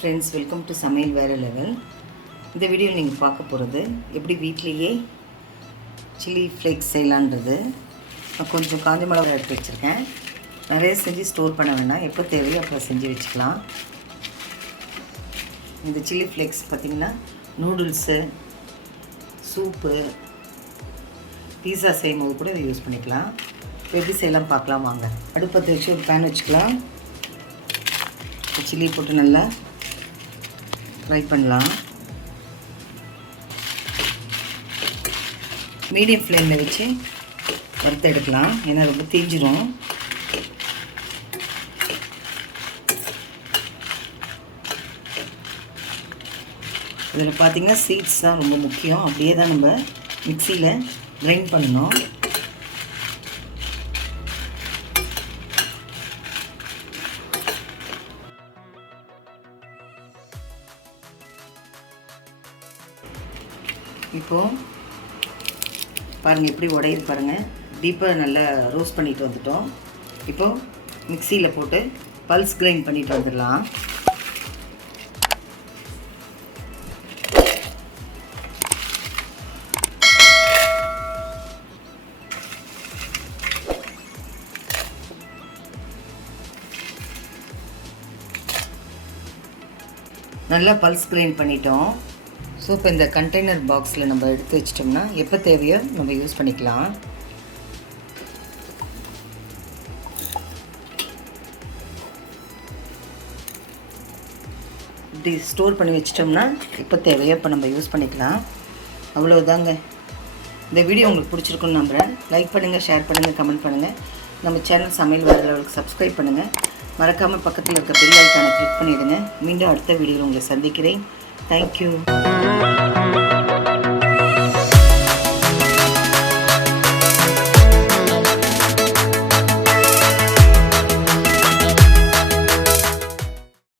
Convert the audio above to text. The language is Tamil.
ஃப்ரெண்ட்ஸ், வெல்கம் டு சமையல் வேறு லெவல். இந்த வீடியோ நீங்கள் பார்க்க போகிறது எப்படி வீட்டிலையே சில்லி ஃப்ளேக்ஸ் செய்யலான்றது. நான் கொஞ்சம் காஞ்ச மிளகாய் எடுத்து வச்சுருக்கேன். நிறைய செஞ்சு ஸ்டோர் பண்ண வேண்டாம், எப்போ தேவையோ அப்போ செஞ்சு வச்சுக்கலாம். இந்த சில்லி ஃப்ளேக்ஸ் பார்த்திங்கன்னா நூடுல்ஸு, சூப்பு, பீஸா செய்யும் போது கூட இதை யூஸ் பண்ணிக்கலாம். இப்போ எப்படி செய்யலாம் பார்க்கலாம் வாங்க. அடுப்பத்தை வச்சு ஒரு பேன் வச்சுக்கலாம். சில்லி போட்டு நல்லா ஃப்ரை பண்ணலாம். மீடியம் ஃப்ளேமில் வச்சு வறுத்து எடுக்கலாம், ஏன்னா ரொம்ப தீஞ்சிரும். இதில் பார்த்திங்கன்னா சீட்ஸ் தான் ரொம்ப முக்கியம். அப்படியே தான் நம்ம மிக்சியில் கிரைண்ட் பண்ணணும். இப்போது பாருங்கள் எப்படி உடையுது பாருங்கள். டீப்பாக நல்லா ரோஸ்ட் பண்ணிட்டு வந்துட்டோம். இப்போது மிக்சியில் போட்டு பல்ஸ் கிரைண்ட் பண்ணிட்டு வந்துடலாம். நல்லா பல்ஸ் கிரைண்ட் பண்ணிட்டோம். ஸோ இப்போ இந்த கண்டெய்னர் பாக்ஸில் நம்ம எடுத்து வச்சிட்டோம்னா எப்போ தேவையோ நம்ம யூஸ் பண்ணிக்கலாம். இப்படி ஸ்டோர் பண்ணி வச்சிட்டோம்னா எப்போ தேவையோ இப்போ நம்ம யூஸ் பண்ணிக்கலாம். அவ்வளோதாங்க. இந்த வீடியோ உங்களுக்கு பிடிச்சிருக்குன்னு நம்புகிறேன். லைக் பண்ணுங்கள், ஷேர் பண்ணுங்கள், கமெண்ட் பண்ணுங்கள். நம்ம சேனல் சமையல் வேறு லெவலுக்கு சப்ஸ்கிரைப் பண்ணுங்கள். மறக்காமல் பக்கத்தில் இருக்க பெல் ஐக்கானை கிளிக் பண்ணிவிடுங்க. மீண்டும் அடுத்த வீடியோவில் உங்களை சந்திக்கிறேன். Thank you.